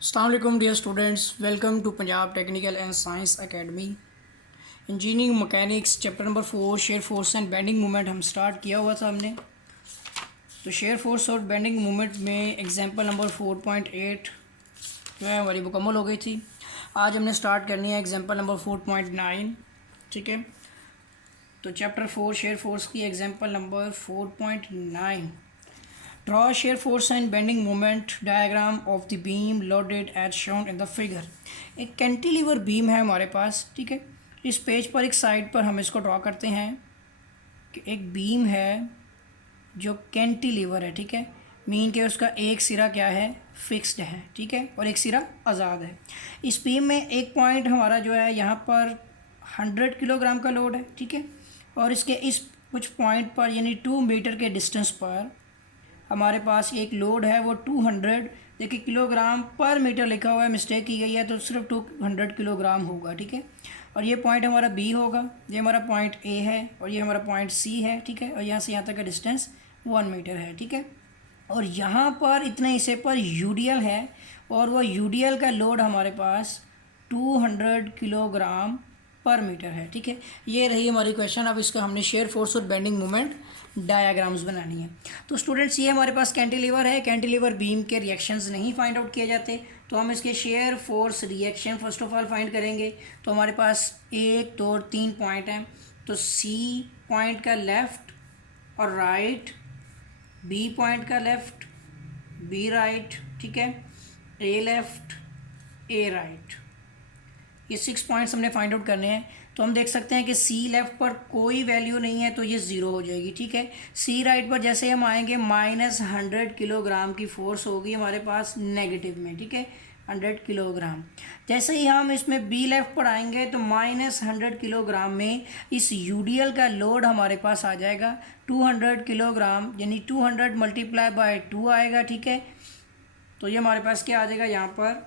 अस्सलाम वालेकुम dear students, welcome to Punjab technical and science academy. Engineering mechanics chapter number 4 shear force and bending moment हम start किया हुआ था हमने। तो शेयर फोर्स और बेंडिंग मोमेंट में एग्जांपल नंबर 4.8 जो है हमारी मुकम्मल हो गई थी। आज हमने स्टार्ट करनी है एग्जांपल नंबर 4.9। ठीक है, तो चैप्टर 4 शेयर फोर्स की example number 4.9। Draw shear force and bending moment diagram of the beam loaded as shown in the figure। एक कैंटिलीवर बीम है हमारे पास। ठीक है, इस पेज पर एक साइड पर हम इसको ड्रॉ करते हैं कि एक बीम है जो कैंटिलीवर है। ठीक है, मीन के उसका एक सिरा क्या है, फिक्स्ड है। ठीक है, और एक सिरा आज़ाद है। इस बीम में एक पॉइंट हमारा जो है यहाँ पर 100 किलोग्राम का लोड है। ठीक है, और इसके इस कुछ पॉइंट पर यानी 2 मीटर के डिस्टेंस पर हमारे पास एक लोड है वो 200, देखिए किलोग्राम पर मीटर लिखा हुआ है, मिस्टेक की गई है, तो सिर्फ 200 किलोग्राम होगा। ठीक है, और ये पॉइंट हमारा बी होगा, ये हमारा पॉइंट ए है, और ये हमारा पॉइंट सी है। ठीक है, और यहाँ से यहाँ तक का डिस्टेंस 1 मीटर है। ठीक है, और यहाँ पर इतने हिस्से पर यूडीएल है, और वो यूडीएल का लोड हमारे पास 200 किलोग्राम पर मीटर है। ठीक है, ये रही हमारी क्वेश्चन। अब इसका हमने शेयर फोर्स और बेंडिंग मोमेंट डायग्राम्स बनानी है। तो स्टूडेंट्स, ये हमारे पास कैंटिलीवर है। कैंटिलीवर बीम के रिएक्शंस नहीं फाइंड आउट किए जाते, तो हम इसके shear force reaction first of all find करेंगे। तो हमारे पास 1 2 और 3 पॉइंट हैं, तो सी पॉइंट का लेफ़्ट और राइट, बी पॉइंट का लेफ़्ट, बी राइट। ठीक है, ए लेफ़्ट, ए राइट, ये 6 पॉइंट्स हमने फाइंड आउट करने हैं। तो हम देख सकते हैं कि सी लेफ़्ट पर कोई वैल्यू नहीं है, तो ये ज़ीरो हो जाएगी। ठीक है, सी राइट पर जैसे हम आएंगे -100 किलोग्राम की फोर्स होगी हमारे पास नेगेटिव में। ठीक है, 100 किलोग्राम। जैसे ही हम इसमें बी लेफ़्ट पर आएंगे तो -100 किलोग्राम में इस यूडीएल का लोड हमारे पास आ जाएगा 200 किलोग्राम, यानी 200 मल्टीप्लाई बाय 2 आएगा। ठीक है, तो ये हमारे पास क्या आ जाएगा यहाँ पर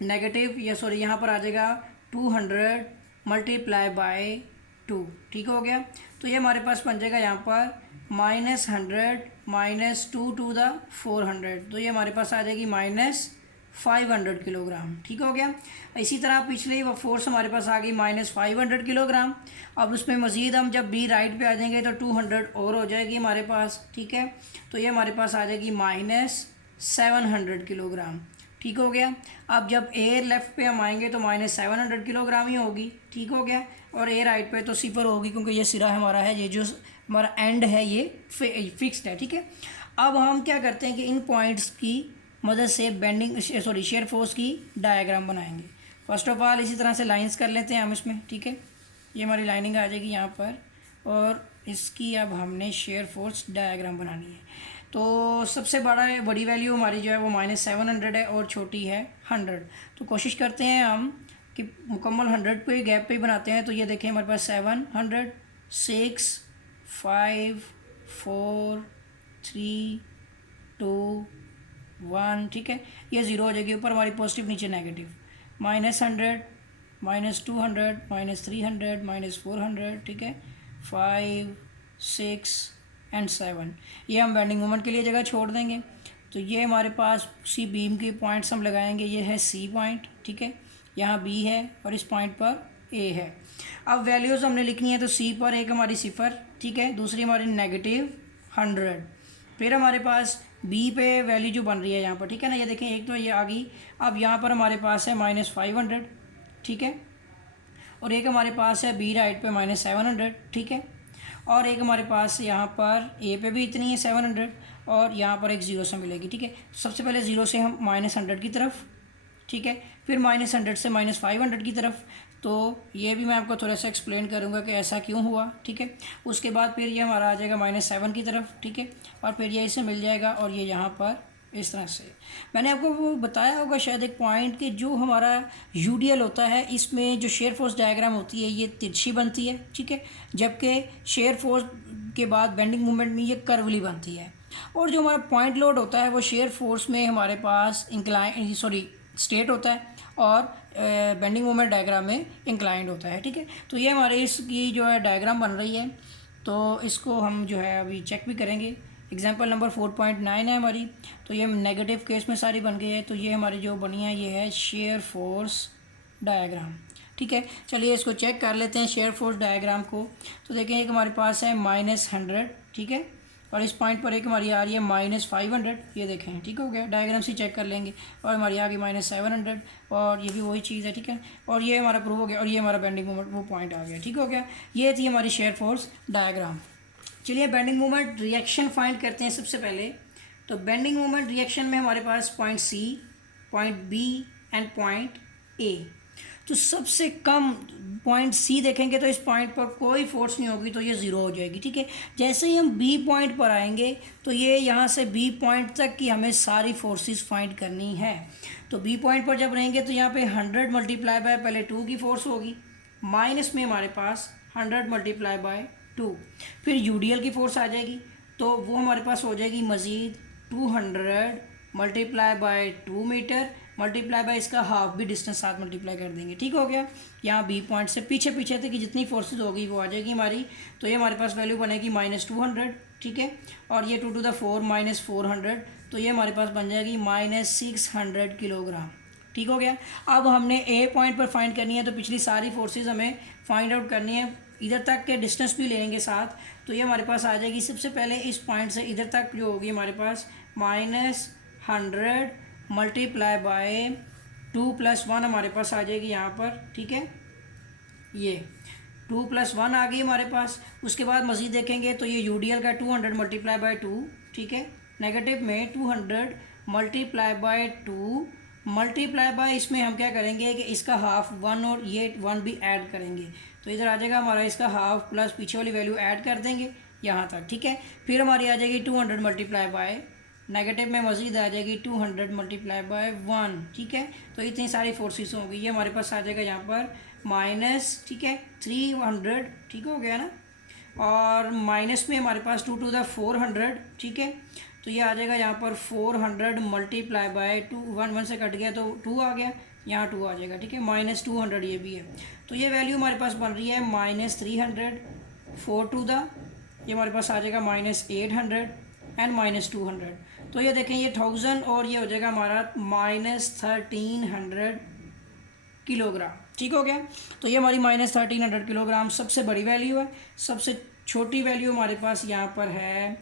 नेगेटिव, या सॉरी यहाँ पर आ जाएगा 200 मल्टीप्लाई बाय 2। ठीक हो गया, तो ये हमारे पास बन जाएगा यहाँ पर -100 - 2 टू द 400, तो ये हमारे पास आ जाएगी -500 किलोग्राम। ठीक हो गया। इसी तरह पिछले वो फोर्स हमारे पास आ गई -500 किलोग्राम। अब उसमें मज़ीद हम जब बी राइट पे आ जाएंगे तो 200 और हो जाएगी हमारे पास। ठीक है, तो ये हमारे पास आ जाएगी -700 किलोग्राम। ठीक हो गया। अब जब ए लेफ़्ट पे हम आएंगे तो -700 किलोग्राम ही होगी। ठीक हो गया, और ए राइट पे तो 0 होगी, क्योंकि ये सिरा हमारा है, ये जो हमारा एंड है ये फिक्स्ड है। ठीक है, अब हम क्या करते हैं कि इन पॉइंट्स की मदद से शेयर फोर्स की डायग्राम बनाएंगे। फर्स्ट ऑफ ऑल इसी तरह से लाइंस कर लेते हैं हम इसमें। ठीक है, ये हमारी लाइनिंग आ जाएगी यहाँ पर, और इसकी अब हमने शेयर फोर्स डायग्राम बनानी है। तो सबसे बड़ी वैल्यू हमारी जो है वो -700 है, और छोटी है 100। तो कोशिश करते हैं हम कि मुकम्मल 100 पे गैप पे ही बनाते हैं। तो ये देखें हमारे पास 700, 6, 5, 4, 3, 2, 1। ठीक है, ये ज़ीरो हो जाएगी, ऊपर हमारी पॉजिटिव नीचे नेगेटिव, -100, -200, -300, -400। ठीक है, 5, 6 एंड 7। ये हम बेंडिंग मोमेंट के लिए जगह छोड़ देंगे। तो ये हमारे पास सी बीम के पॉइंट्स हम लगाएंगे। ये है सी पॉइंट। ठीक है, यहाँ बी है, और इस पॉइंट पर ए है। अब वैल्यूज़ हमने लिखनी है, तो सी पर एक हमारी 0। ठीक है, दूसरी हमारी -100। फिर हमारे पास बी पे वैल्यू जो बन रही है यहाँ पर, ठीक है ना, ये देखें एक तो ये आ गई। अब यहाँ पर हमारे पास है -500। ठीक है, और एक हमारे पास है बी राइट पे -700। ठीक है, और एक हमारे पास यहाँ पर ए पे भी इतनी है 700, और यहाँ पर एक ज़ीरो से मिलेगी। ठीक है, सबसे पहले ज़ीरो से हम -100 की तरफ। ठीक है, फिर -100 से -500 की तरफ। तो ये भी मैं आपको थोड़ा सा एक्सप्लेन करूँगा कि ऐसा क्यों हुआ। ठीक है, उसके बाद फिर ये हमारा आ जाएगा -7 की तरफ। ठीक है, और फिर ये इसे मिल जाएगा, और ये यहाँ पर इस तरह से। मैंने आपको वो बताया होगा शायद एक पॉइंट कि जो हमारा यूडीएल होता है, इसमें जो शेयर फोर्स डायग्राम होती है ये तिरछी बनती है। ठीक है, जबकि शेयर फोर्स के बाद बेंडिंग मूवमेंट में ये कर्वली बनती है। और जो हमारा पॉइंट लोड होता है वो शेयर फोर्स में हमारे पास स्ट्रेट होता है, और बेंडिंग मूवमेंट डायग्राम में इंक्लाइंड होता है। ठीक है, तो ये हमारे इसकी जो है डायग्राम बन रही है। तो इसको हम जो है अभी चेक भी करेंगे। एग्जाम्पल नंबर 4.9 है हमारी, तो ये नेगेटिव केस में सारी बन गई है। तो ये हमारी जो बनी है ये है शेयर फोर्स डायग्राम। ठीक है, चलिए इसको चेक कर लेते हैं शेयर फोर्स डायग्राम को। तो देखें एक हमारे पास है -100, ठीक है, और इस पॉइंट पर एक हमारी आ रही है -500, ये देखें, ठीक हो गया, डायग्राम से चेक कर लेंगे। और हमारी आ गई -700, और ये भी वही चीज़ है, ठीक है, और ये हमारा प्रूव हो गया, और ये हमारा बेंडिंग मोमेंट वो पॉइंट आ गया, ठीक हो गया। ये थी हमारी शेयर फोर्स डायग्राम। चलिए बेंडिंग मोमेंट रिएक्शन फाइंड करते हैं सबसे पहले। तो बेंडिंग मोमेंट रिएक्शन में हमारे पास point C, point B and point A. तो सबसे कम पॉइंट सी देखेंगे तो इस पॉइंट पर कोई फोर्स नहीं होगी, तो ये ज़ीरो हो जाएगी। ठीक है, जैसे ही हम बी पॉइंट पर आएंगे तो ये यहाँ से बी पॉइंट तक की हमें सारी फोर्सेस फाइंड करनी है। तो बी पॉइंट पर जब रहेंगे तो यहाँ पे 100 मल्टीप्लाई बाय पहले 2 की फोर्स होगी, माइनस में हमारे पास 100 मल्टीप्लाई बाय 2, फिर यूडीएल की फोर्स आ जाएगी, तो वो हमारे पास हो जाएगी मज़ीद 200 multiply by 2 metre multiply by इसका हाफ भी डिस्टेंस साथ मल्टीप्लाई कर देंगे। ठीक हो गया, यहाँ बी पॉइंट से पीछे पीछे तक की जितनी फोर्सेस होगी वो आ जाएगी हमारी। तो ये हमारे पास वैल्यू बनेगी -200, ठीक है, और ये 2 to the 4 -400, तो ये हमारे पास बन जाएगी -600 किलोग्राम। ठीक हो गया। अब हमने ए पॉइंट पर फाइंड करनी है, तो पिछली सारी फोर्सेज हमें फाइंड आउट करनी है, इधर तक के डिस्टेंस भी लेंगे साथ। तो ये हमारे पास आ जाएगी सबसे पहले इस पॉइंट से इधर तक जो होगी हमारे पास -100 मल्टीप्लाई बाय 2 + 1 हमारे पास आ जाएगी यहाँ पर। ठीक है, ये 2 + 1 आ गई हमारे पास। उसके बाद मज़ीद देखेंगे तो ये यूडीएल का 200 मल्टीप्लाई बाय 2, ठीक है, नेगेटिव में 200 मल्टीप्लाई बाय 2 मल्टीप्लाई बाय इसमें हम क्या करेंगे कि इसका हाफ 1 और ये 1 भी ऐड करेंगे, तो इधर आ जाएगा हमारा इसका हाफ प्लस पीछे वाली वैल्यू ऐड कर देंगे यहाँ तक। ठीक है, फिर हमारी आ जाएगी 200 मल्टीप्लाई बाय, नेगेटिव में मज़ीद आ जाएगी 200 मल्टीप्लाई बाय 1। ठीक है, तो इतनी सारी फोर्सेस होंगी, ये हमारे पास आ जाएगा यहाँ पर माइनस, ठीक है, 300, ठीक हो गया ना, और माइनस में हमारे पास 2 to the 400, ठीक है, तो ये आ जाएगा यहाँ पर 400 मल्टीप्लाई बाय 2, 1 से कट गया तो 2 आ गया, यहाँ 2 आ जाएगा। ठीक है, -200 ये भी है, तो ये वैल्यू हमारे पास बन रही है -300, 4 to the, ये हमारे पास आ जाएगा -800 एंड -200। तो ये देखें ये 1000 और ये हो जाएगा हमारा -1300 किलोग्राम। ठीक हो गया, तो ये हमारी -1300 किलोग्राम सबसे बड़ी वैल्यू है। सबसे छोटी वैल्यू हमारे पास यहाँ पर है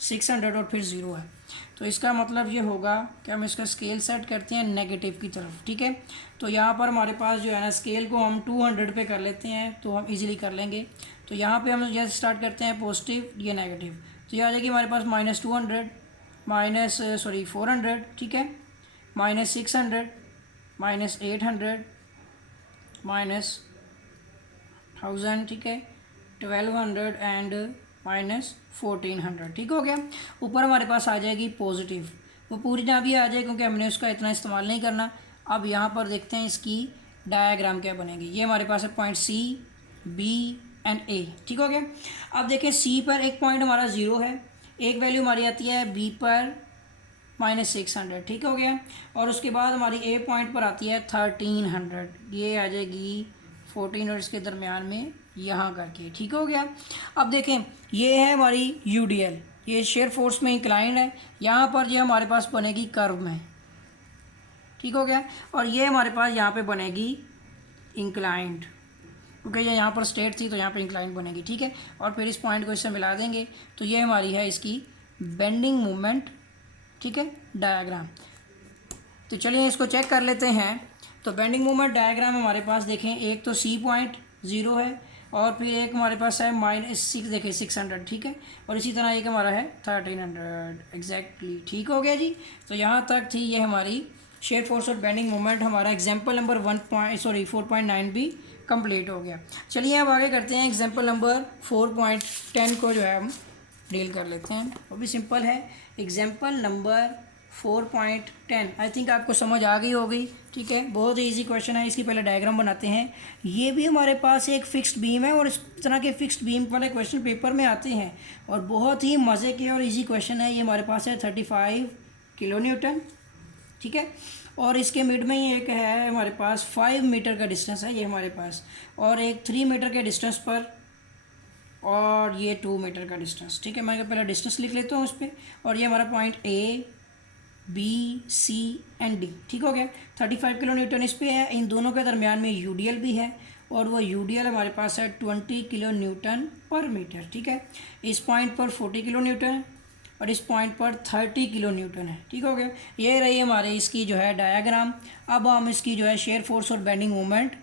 600 और फिर 0 है। तो इसका मतलब ये होगा कि हम इसका स्केल सेट करते हैं नेगेटिव की तरफ। ठीक है, तो यहाँ पर हमारे पास जो है ना स्केल को हम 200 पे कर लेते हैं, तो हम इजीली कर लेंगे। तो यहाँ पे हम जैसे स्टार्ट करते हैं पॉजिटिव, ये नेगेटिव, तो ये आ जाएगी हमारे पास -200 400, ठीक है, -600 -800 -1000, ठीक है, 1200 एंड -1400। ठीक हो गया। ऊपर हमारे पास आ जाएगी पॉजिटिव, वो पूरी ना भी आ जाए क्योंकि हमने उसका इतना इस्तेमाल नहीं करना। अब यहाँ पर देखते हैं इसकी डायग्राम क्या बनेगी। ये हमारे पास है पॉइंट सी, बी एंड ए। ठीक हो गया। अब देखें सी पर एक पॉइंट हमारा 0 है, एक वैल्यू हमारी आती है बी पर -600। ठीक हो गया, और उसके बाद हमारी ए पॉइंट पर आती है 1300, ये आ जाएगी 14 और इसके दरमियान में यहाँ करके। ठीक हो गया। अब देखें ये है हमारी यूडीएल, ये शेयर फोर्स में इंक्लाइंड है, यहाँ पर ये हमारे पास बनेगी कर्व में। ठीक हो गया, और ये हमारे पास यहाँ पे बनेगी इंक्लाइंड, क्योंकि ये यहाँ पर स्ट्रेट थी तो यहाँ पे इंक्लाइंड बनेगी। ठीक है, और फिर इस पॉइंट को इससे मिला देंगे, तो ये हमारी है इसकी बेंडिंग मोमेंट, ठीक है, डायग्राम। तो चलिए इसको चेक कर लेते हैं। तो बेंडिंग मोमेंट डायग्राम हमारे पास देखें, एक तो सी पॉइंट 0 है, और फिर एक हमारे पास है -6, देखें 600, ठीक है, और इसी तरह एक हमारा है 1300 एग्जैक्टली। ठीक हो गया जी। तो यहाँ तक थी ये हमारी शेयर फोर्स और बेंडिंग मोमेंट। हमारा एग्जाम्पल नंबर 4.9 भी कंप्लीट हो गया। चलिए अब आगे करते हैं एग्जाम्पल नंबर 4.10 को जो है हम डील कर लेते हैं। वो भी सिंपल है। एग्जाम्पल नंबर 4.10 आई थिंक आपको समझ आ गई होगी। ठीक है, बहुत ही ईजी क्वेश्चन है। इसकी पहले डायग्राम बनाते हैं। ये भी हमारे पास एक फिक्स्ड बीम है, और इस तरह के फिक्स्ड बीम वाले क्वेश्चन पेपर में आते हैं, और बहुत ही मज़े के और ईजी क्वेश्चन है। ये हमारे पास है 35 किलोन्यूटन, ठीक है, और इसके मिड में ही एक है हमारे पास 5 मीटर का डिस्टेंस है ये हमारे पास, और एक 3 मीटर के डिस्टेंस पर और ये 2 मीटर का डिस्टेंस, ठीक है। मैं पहले डिस्टेंस लिख लेता हूँ उस पर, और ये हमारा point A B C and D, ठीक हो गया। 35 किलो न्यूटन इस पे है, इन दोनों के दरमियान में यूडीएल भी है, और वो यूडीएल हमारे पास है 20 किलो न्यूटन पर मीटर, ठीक है। इस पॉइंट पर 40 किलो न्यूटन है, और इस पॉइंट पर 30 किलो न्यूटन है, ठीक हो गया। ये रही हमारे इसकी जो है डायाग्राम। अब हम इसकी जो है शेयर फोर्स और बेंडिंग मोमेंट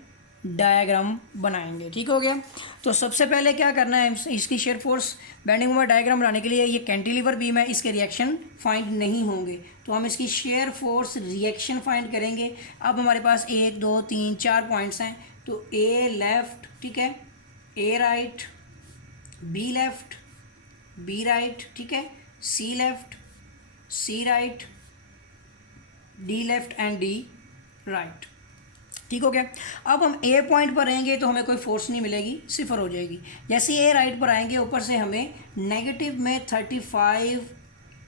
डायग्राम बनाएंगे, ठीक हो गया। तो सबसे पहले क्या करना है, इसकी shear force bending moment diagram बनाने के लिए, ये कैंटिलीवर बीम है, इसके रिएक्शन फाइंड नहीं होंगे, तो हम इसकी शेयर फोर्स रिएक्शन फाइंड करेंगे। अब हमारे पास 1 2 3 4 पॉइंट्स हैं, तो ए लेफ्ट, ठीक है, A right, B left, B right, ठीक है, C left, C right, D left and D right, ठीक हो गया। अब हम ए पॉइंट पर रहेंगे तो हमें कोई फोर्स नहीं मिलेगी, सिफर हो जाएगी। जैसे ही ए राइट पर आएंगे ऊपर से हमें नेगेटिव में 35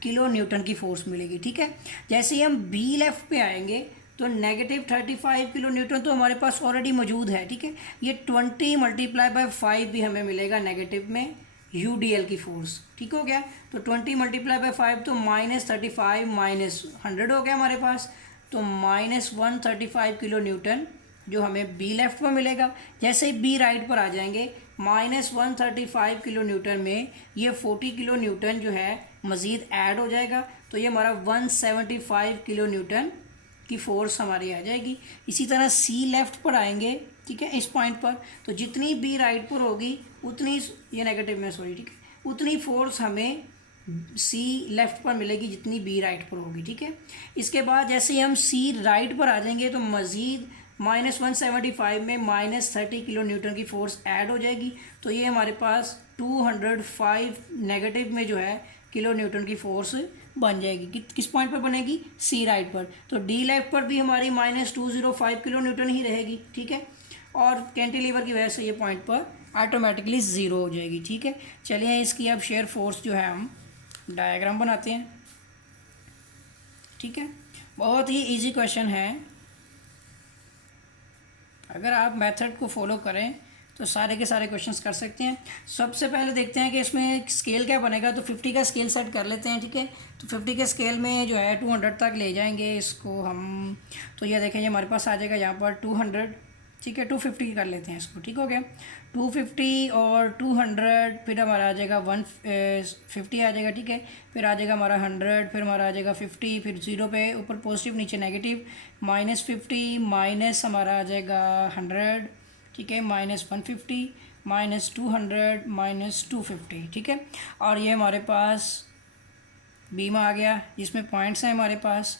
किलो न्यूटन की फोर्स मिलेगी, ठीक है। जैसे ही हम बी लेफ्ट पे आएंगे तो नेगेटिव 35 किलो न्यूटन तो हमारे पास ऑलरेडी मौजूद है, ठीक है। ये 20 मल्टीप्लाई बाय 5 भी हमें मिलेगा नेगेटिव में यूडीएल की फोर्स, ठीक हो गया। तो 20 मल्टीप्लाई बाय 5 तो -35 -100 हो गया हमारे पास, तो -135 किलो न्यूटन जो हमें बी लेफ्ट पर मिलेगा। जैसे ही बी राइट पर आ जाएंगे, -135 किलो न्यूटन में ये 40 किलो न्यूटन जो है मज़ीद ऐड हो जाएगा, तो ये हमारा 175 किलो न्यूटन की फोर्स हमारी आ जाएगी। इसी तरह सी लेफ्ट पर आएंगे, ठीक है, इस पॉइंट पर, तो जितनी बी राइट पर होगी उतनी, ये नेगेटिव में सॉरी, ठीक है, उतनी फोर्स हमें सी लेफ्ट पर मिलेगी जितनी बी राइट पर होगी, ठीक है। इसके बाद जैसे ही हम सी राइट पर आ जाएंगे तो मज़ीद -175 में -30 किलो न्यूटन की फोर्स ऐड हो जाएगी, तो ये हमारे पास 205 नेगेटिव में जो है किलो न्यूटन की फोर्स बन जाएगी। किस पॉइंट पर बनेगी, सी राइट पर। तो डी लेफ्ट पर भी हमारी -205 किलो न्यूटन ही रहेगी, ठीक है, और कैंटिलीवर की वजह से ये पॉइंट पर ऑटोमेटिकली ज़ीरो हो जाएगी, ठीक है। चलिए इसकी अब शेयर फोर्स जो है हम डायग्राम बनाते हैं, ठीक है। बहुत ही इजी क्वेश्चन है, अगर आप मेथड को फॉलो करें तो सारे के सारे क्वेश्चंस कर सकते हैं। सबसे पहले देखते हैं कि इसमें स्केल क्या बनेगा, तो 50 का स्केल सेट कर लेते हैं, ठीक है। तो 50 के स्केल में जो है 200 तक ले जाएंगे इसको हम, तो ये देखें ये हमारे पास आ जाएगा यहाँ पर 200, ठीक है। 250 कर लेते हैं इसको, ठीक हो गया। 250 और 200, फिर हमारा आ जाएगा 150 आ जाएगा, ठीक है। फिर आ जाएगा हमारा 100, फिर हमारा आ जाएगा 50, फिर 0 पे, ऊपर पॉजिटिव नीचे नेगेटिव, -50 माइनस हमारा आ जाएगा 100, ठीक है, -150 -200 -250, ठीक है। और ये हमारे पास बीम आ गया जिसमें पॉइंट्स हैं हमारे पास,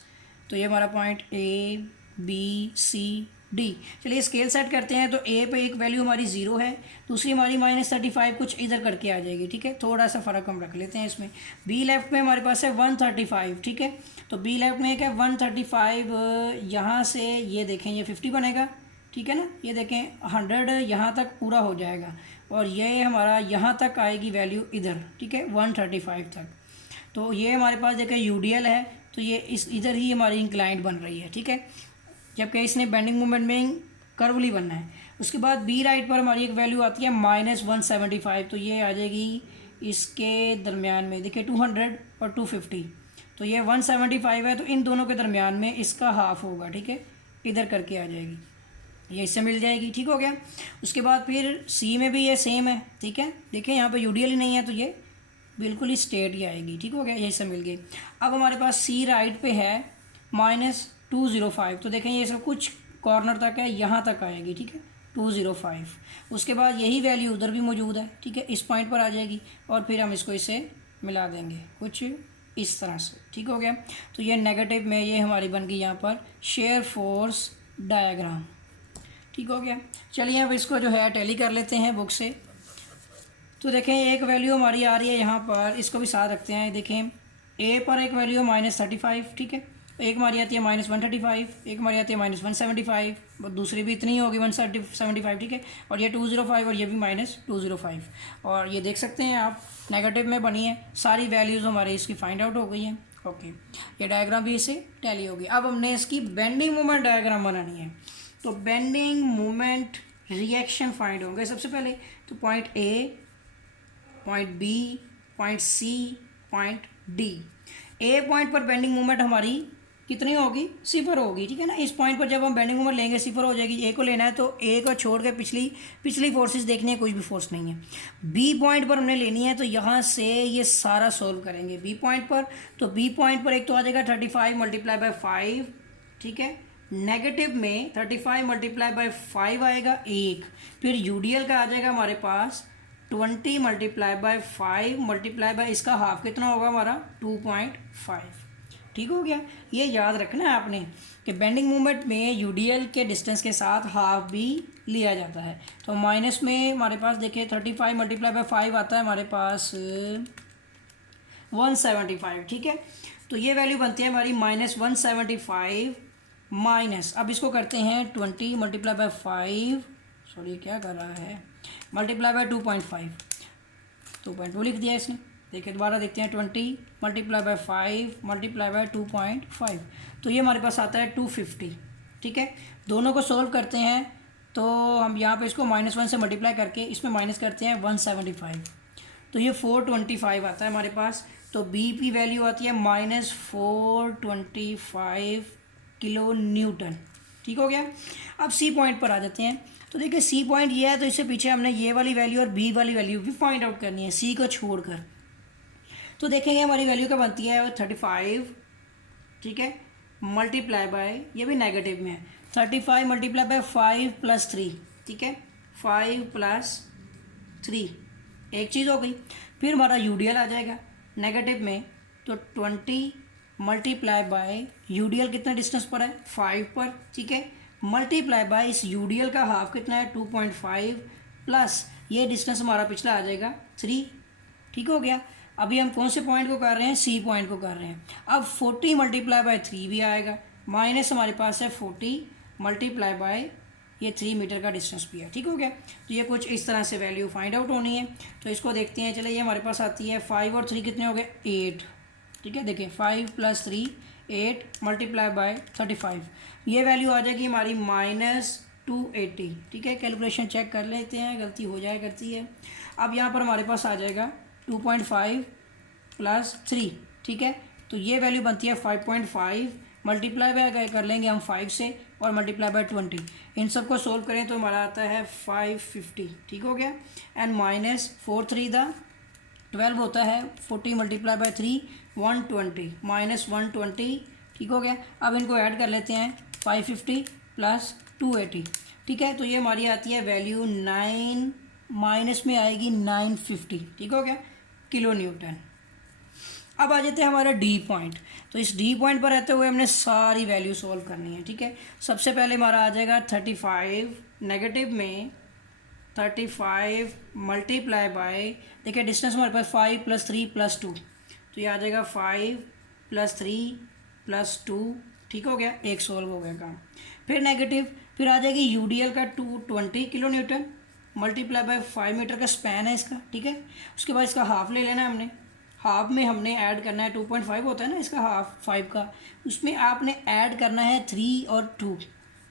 तो ये हमारा point A B C D. चलिए स्केल सेट करते हैं, तो ए पे एक वैल्यू हमारी 0 है, दूसरी हमारी -35 कुछ इधर करके आ जाएगी, ठीक है। थोड़ा सा फ़र्क हम रख लेते हैं इसमें। बी लेफ्ट में हमारे पास है 135, ठीक है। तो बी लेफ्ट में एक है 135, यहाँ से ये देखें ये 50 बनेगा, ठीक है ना। ये देखें 100 यहाँ तक पूरा हो जाएगा, और ये हमारा यहाँ तक आएगी वैल्यू इधर, ठीक है, 135 तक। तो ये हमारे पास देखें यूडीएल है, तो ये इस इधर ही हमारी इंक्लाइंड बन रही है, ठीक है, जबकि इसने बेंडिंग मोमेंट में कर्वली बनना है। उसके बाद बी राइट पर हमारी एक वैल्यू आती है -175, तो ये आ जाएगी इसके दरमियान में, देखिए 200 और 250, तो ये 175 है, तो इन दोनों के दरमियान में इसका हाफ होगा, ठीक है, इधर करके आ जाएगी, ये इससे मिल जाएगी, ठीक हो गया। उसके बाद फिर सी में भी ये सेम है, ठीक है, देखिए यहाँ पे यूडीएल ही नहीं है, तो ये बिल्कुल ही स्ट्रेट ही आएगी, ठीक हो गया, यही से मिल गई। अब हमारे पास सी राइट पे है -205, तो देखें ये सब कुछ कॉर्नर तक है, यहाँ तक आएगी, ठीक है, 205। उसके बाद यही वैल्यू उधर भी मौजूद है, ठीक है, इस पॉइंट पर आ जाएगी, और फिर हम इसको इससे मिला देंगे कुछ इस तरह से, ठीक हो गया। तो ये नेगेटिव में ये हमारी बन गई यहाँ पर शेयर फोर्स डायग्राम, ठीक हो गया। चलिए अब इसको जो है टैली कर लेते हैं बुक से। तो देखें एक वैल्यू हमारी आ रही है यहाँ पर, इसको भी साथ रखते हैं। देखें ए पर एक वैल्यू -35, ठीक है, एक हमारी आती है -135, एक हमारी आती है -175, दूसरी भी इतनी होगी 175, ठीक है, और ये 205 और ये भी -205, और ये देख सकते हैं आप नेगेटिव में बनी है। सारी वैल्यूज़ हमारी इसकी फाइंड आउट हो गई हैं, ओके। ये डायग्राम भी इससे टैली होगी। अब हमने इसकी बेंडिंग मोमेंट डायग्राम बनानी है, तो बेंडिंग मोमेंट रिएक्शन फाइंड होंगे सबसे पहले। तो point A point B, point C, point D. A point पर बेंडिंग मोमेंट हमारी कितनी होगी? 0 होगी, ठीक है ना। इस पॉइंट पर जब हम बेंडिंग मोमेंट लेंगे 0 हो जाएगी। ए को लेना है तो ए को छोड़ के पिछली फोर्सेस देखनी है, कुछ भी फोर्स नहीं है। बी पॉइंट पर हमने लेनी है तो यहाँ से ये सारा सोल्व करेंगे बी पॉइंट पर। तो बी पॉइंट पर एक तो आ जाएगा 35 मल्टीप्लाई बाय 5, ठीक है। नेगेटिव में 35 मल्टीप्लाई बाय 5 आएगा 1। फिर यूडीएल का आ जाएगा हमारे पास 20 मल्टीप्लाई बाय 5 मल्टीप्लाई बाय इसका हाफ कितना होगा हमारा 2.5, ठीक हो गया। ये याद रखना है आपने कि बेंडिंग मूवमेंट में यूडीएल के डिस्टेंस के साथ हाफ भी लिया जाता है। तो माइनस में हमारे पास देखिए 35 मल्टीप्लाई बाय 5 आता है हमारे पास 175, ठीक है। तो ये वैल्यू बनती है हमारी -175 माइनस, अब इसको करते हैं 20 मल्टीप्लाई बाय 5, सॉरी क्या कर रहा है, मल्टीप्लाई बाय 2.5, 2.2 लिख दिया इसने। देखिए दोबारा देखते हैं 20 मल्टीप्लाई बाय 5 मल्टीप्लाई बाय 2.5, तो ये हमारे पास आता है 250, ठीक है। दोनों को सोल्व करते हैं तो हम यहाँ पे इसको -1 से मल्टीप्लाई करके इसमें माइनस करते हैं 175, तो ये 425 आता है हमारे पास। तो बी की वैल्यू आती है -425 किलो न्यूटन, ठीक हो गया। अब सी पॉइंट पर आ जाते हैं। तो देखिए सी पॉइंट ये है तो इससे पीछे हमने ये वाली वैल्यू और बी वाली वैल्यू भी फाइंड आउट करनी है सी को छोड़कर। तो देखेंगे हमारी वैल्यू क्या बनती है 35, ठीक है, मल्टीप्लाई बाय ये भी नेगेटिव में है 35 मल्टीप्लाई बाय 5 + 3, ठीक है, 5 + 3 एक चीज़ हो गई। फिर हमारा यूडीएल आ जाएगा नेगेटिव में, तो 20 मल्टीप्लाई बाय यूडीएल कितना डिस्टेंस पर है 5 पर, ठीक है, मल्टीप्लाई बाय इस यूडीएल का हाफ कितना है 2.5 प्लस ये डिस्टेंस हमारा पिछला आ जाएगा 3, ठीक हो गया। अभी हम कौन से पॉइंट को कर रहे हैं? सी पॉइंट को कर रहे हैं। अब 40 मल्टीप्लाई बाय 3 भी आएगा, माइनस हमारे पास है 40 मल्टीप्लाई बाय ये 3 मीटर का डिस्टेंस भी है, ठीक हो गया। तो ये कुछ इस तरह से वैल्यू फाइंड आउट होनी है। तो इसको देखते हैं, चले ये हमारे पास आती है 5 और 3 कितने हो गए 8, ठीक है। देखिए 5 + 3 8 मल्टीप्लाई बाय 35, ये वैल्यू आ जाएगी हमारी -280, ठीक है। कैलकुलेशन चेक कर लेते हैं, गलती हो जाए करती है। अब यहाँ पर हमारे पास आ जाएगा 2.5 + 3, ठीक है। तो ये वैल्यू बनती है 5.5 मल्टीप्लाई बाय कर लेंगे हम 5 से और मल्टीप्लाई बाय 20, इन सबको सोल्व करें तो हमारा आता है 550, ठीक हो गया। एंड -4 3 12 होता है 40 मल्टीप्लाई बाय 3 120 -120, ठीक हो गया। अब इनको ऐड कर लेते हैं 550 + 280, ठीक है। तो ये हमारी आती है वैल्यू 9 माइनस में आएगी 950, ठीक हो गया, किलो न्यूटन। अब आ जाते हैं हमारा डी पॉइंट। तो इस डी पॉइंट पर रहते हुए हमने सारी वैल्यू सॉल्व करनी है, ठीक है। सबसे पहले हमारा आ जाएगा 35 नेगेटिव में 35 मल्टीप्लाई बाय, देखिए डिस्टेंस हमारे पास 5 + 3 + 2, तो ये आ जाएगा 5 + 3 + 2, ठीक हो गया, एक सॉल्व हो गया काम। फिर नेगेटिव, फिर आ जाएगी यूडीएल का 220 kilo newton multiply by 5 metre का स्पैन है इसका, ठीक है। उसके बाद इसका हाफ ले लेना है हमने, हाफ में हमने ऐड करना है 2.5 होता है ना इसका हाफ 5 का, उसमें आपने ऐड करना है 3 और 2,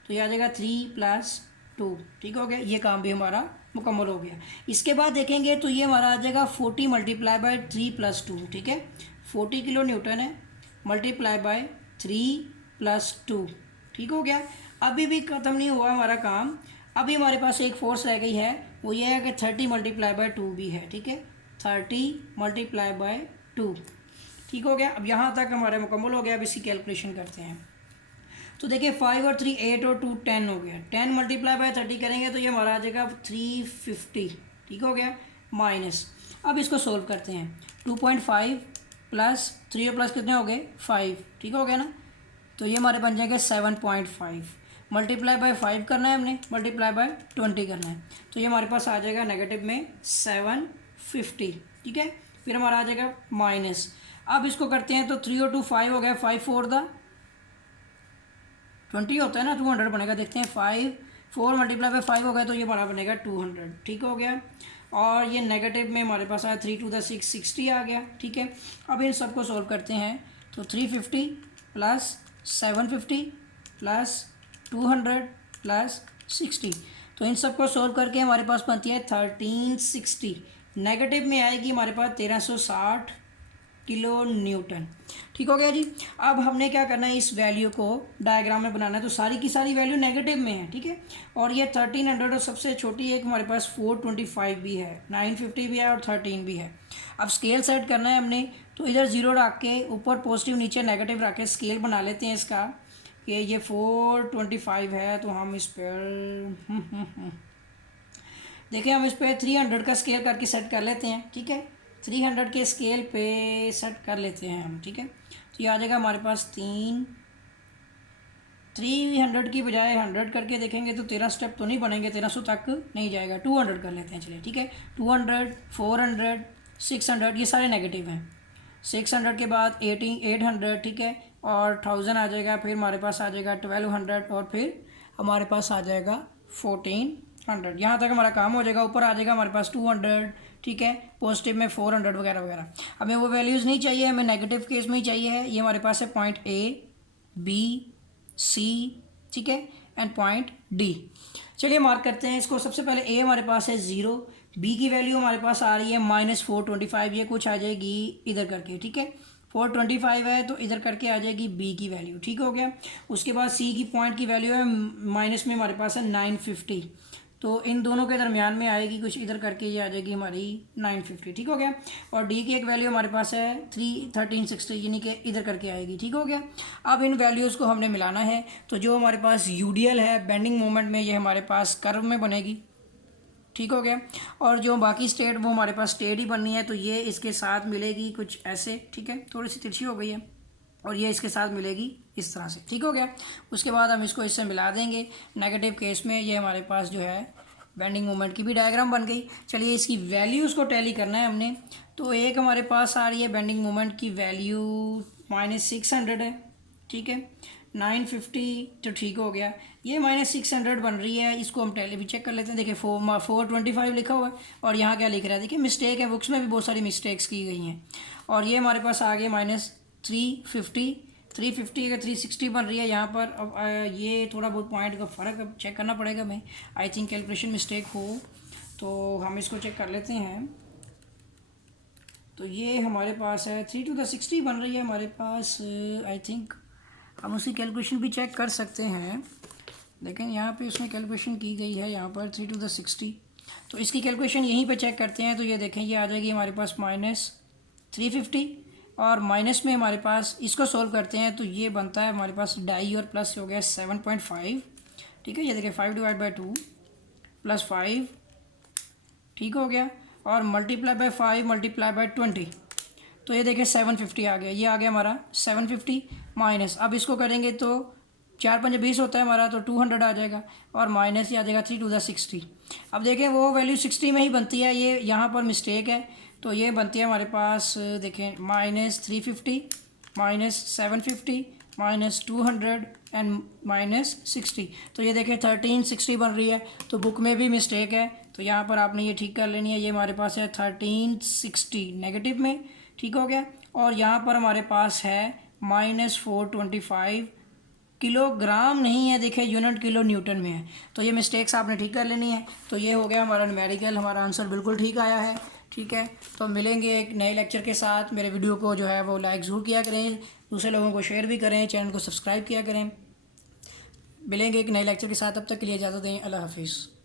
तो ये आ जाएगा 3 + 2, ठीक हो गया। ये काम भी हमारा मुकम्मल हो गया। इसके बाद देखेंगे तो ये हमारा आ जाएगा 40 मल्टीप्लाई बाय 3 + 2, ठीक है, 40 किलो न्यूटन है मल्टीप्लाई बाय 3 + 2, ठीक हो गया। अभी भी ख़त्म नहीं हुआ हमारा काम, अभी हमारे पास एक फोर्स रह गई है, वो ये है कि 30 मल्टीप्लाई बाय 2 भी है, ठीक है, 30 मल्टीप्लाई बाय 2, ठीक हो गया। अब यहाँ तक हमारा मुकम्मल हो गया। अब इसकी कैलकुलेशन करते हैं। तो देखिए 5 और 3 8 और 2 10 हो गया, 10 मल्टीप्लाई बाय 30 करेंगे तो ये हमारा आ जाएगा 350, ठीक हो गया, माइनस। अब इसको सोल्व करते हैं 2.5 + 3 और प्लस कितने हो गए 5, ठीक हो गया ना। तो ये हमारे बन जाएंगे 7.5 मल्टीप्लाई बाय 5 करना है हमने, मल्टीप्लाई बाय 20 करना है, तो ये हमारे पास आ जाएगा नेगेटिव में 750, ठीक है। फिर हमारा आ जाएगा माइनस। अब इसको करते हैं तो 3 और 2 5 हो गया, 5 4 20 होता है ना, 200 बनेगा। देखते हैं 5 4 मल्टीप्लाई बाय 5 हो गया तो ये हमारा बनेगा 200, ठीक हो गया। और ये नेगेटिव में हमारे पास आया 3 × 6 60 आ गया, ठीक है। अब इन सबको सॉल्व करते हैं तो 350 + 750 + 200 + 60, तो इन सबको सोल्व करके हमारे पास बनती है 1360 नेगेटिव में आएगी हमारे पास 1360 किलो न्यूटन। ठीक हो गया जी। अब हमने क्या करना है, इस वैल्यू को डायग्राम में बनाना है। तो सारी की सारी वैल्यू नेगेटिव में है, ठीक है। और ये 1300 और सबसे छोटी एक हमारे पास 425 भी है, 950 भी है और 13 भी है। अब स्केल सेट करना है हमने, तो इधर ज़ीरो रख के ऊपर पॉजिटिव नीचे नेगेटिव रख के स्केल बना लेते हैं इसका कि ये 425 है। तो हम इस पर देखिए, हम इस पर 300 का स्केल करके सेट कर लेते हैं, ठीक है। 300 के स्केल पे सेट कर लेते हैं हम, ठीक है। तो ये आ जाएगा हमारे पास 300 की बजाय 100 करके देखेंगे तो 13 स्टेप तो नहीं बनेंगे, 1300 तक नहीं जाएगा। 200 कर लेते हैं, चलिए ठीक है। 200, 400, 600 ये सारे नेगेटिव हैं। 600 के बाद 800, ठीक है, और 1000 आ जाएगा। फिर हमारे पास आ जाएगा 1200 और फिर हमारे पास आ जाएगा 1400। यहाँ तक हमारा काम हो जाएगा। ऊपर आ जाएगा हमारे पास 200, ठीक है, पॉजिटिव में 400 वगैरह वगैरह। हमें वो वैल्यूज़ नहीं चाहिए, हमें नेगेटिव केस में ही चाहिए है। ये हमारे पास है पॉइंट ए, बी, सी, ठीक है, एंड पॉइंट डी। चलिए मार्क करते हैं इसको। सबसे पहले ए हमारे पास है 0, बी की वैल्यू हमारे पास आ रही है -425, ये कुछ आ जाएगी इधर करके, ठीक है। 425 है तो इधर करके आ जाएगी बी की वैल्यू, ठीक हो गया। उसके बाद सी की पॉइंट की वैल्यू है माइनस में हमारे पास है 950, तो इन दोनों के दरमियान में आएगी कुछ इधर करके, ये आ जाएगी हमारी 950, ठीक हो गया। और डी की एक वैल्यू हमारे पास है 1360, यानी कि इधर करके आएगी, ठीक हो गया। अब इन वैल्यूज़ को हमने मिलाना है। तो जो हमारे पास यूडीएल है बेंडिंग मोमेंट में, ये हमारे पास कर्व में बनेगी, ठीक हो गया। और जो बाकी स्टेट वो हमारे पास स्टेट ही बननी है, तो ये इसके साथ मिलेगी कुछ ऐसे, ठीक है, थोड़ी सी तिरछी हो गई है, और ये इसके साथ मिलेगी इस तरह से, ठीक हो गया। उसके बाद हम इसको इससे मिला देंगे। नेगेटिव केस में ये हमारे पास जो है बेंडिंग मोमेंट की भी डायग्राम बन गई। चलिए इसकी वैल्यूज़ को टैली करना है हमने। तो एक हमारे पास आ रही है बेंडिंग मोमेंट की वैल्यू -600 है, ठीक है। 950 तो ठीक हो गया। ये -600 बन रही है, इसको हम टैली भी चेक कर लेते हैं। देखिए 425 लिखा हुआ है और यहाँ क्या लिख रहा है, देखिए मिस्टेक है, बुक्स में भी बहुत सारी मिस्टेक्स की गई हैं। और ये हमारे पास आ गया -350 अगर 360 बन रही है यहाँ पर। अब ये थोड़ा बहुत पॉइंट का फ़र्क अब चेक करना पड़ेगा हमें, आई थिंक कैलकुलेशन मिस्टेक हो, तो हम इसको चेक कर लेते हैं। तो ये हमारे पास है 3/60 बन रही है हमारे पास, आई थिंक हम उसकी कैलकुलेशन भी चेक कर सकते हैं, लेकिन यहाँ पे उसमें कैलकुलेशन की गई है यहाँ पर 3/60। तो इसकी कैलकुलेशन यहीं पे चेक करते हैं। तो ये देखें, ये आ जाएगी हमारे पास -350 और माइनस में हमारे पास इसको सोल्व करते हैं तो ये बनता है हमारे पास डाई और प्लस हो गया 7.5, ठीक है। ये देखिए 5/2 + 5, ठीक हो गया, और ×5 × 20, तो ये देखिए 750 आ गया। ये आ गया हमारा 750 माइनस, अब इसको करेंगे तो 4 × 5 = 20 होता है हमारा, तो 200 आ जाएगा, और माइनस ये आ जाएगा 3/60। अब देखें वो वैल्यू 60 में ही बनती है, ये यहाँ पर मिस्टेक है। तो ये बनती है हमारे पास, देखें -350 -750 -200 एंड -60। तो ये देखें 1360 बन रही है, तो बुक में भी मिस्टेक है, तो यहाँ पर आपने ये ठीक कर लेनी है। ये हमारे पास है 1360 नेगेटिव में, ठीक हो गया। और यहाँ पर हमारे पास है -425 किलोग्राम नहीं है, देखिए यूनिट किलो न्यूटन में है। तो ये मिस्टेक्स आपने ठीक कर लेनी है। तो ये हो गया हमारा न्यूमेरिकल, हमारा आंसर बिल्कुल ठीक आया है, ठीक है। तो मिलेंगे एक नए लेक्चर के साथ। मेरे वीडियो को जो है वो लाइक ज़रूर किया करें, दूसरे लोगों को शेयर भी करें, चैनल को सब्सक्राइब किया करें। मिलेंगे एक नए लेक्चर के साथ, तब तक के लिए इजाज़त दें। अल्लाह हाफिज़।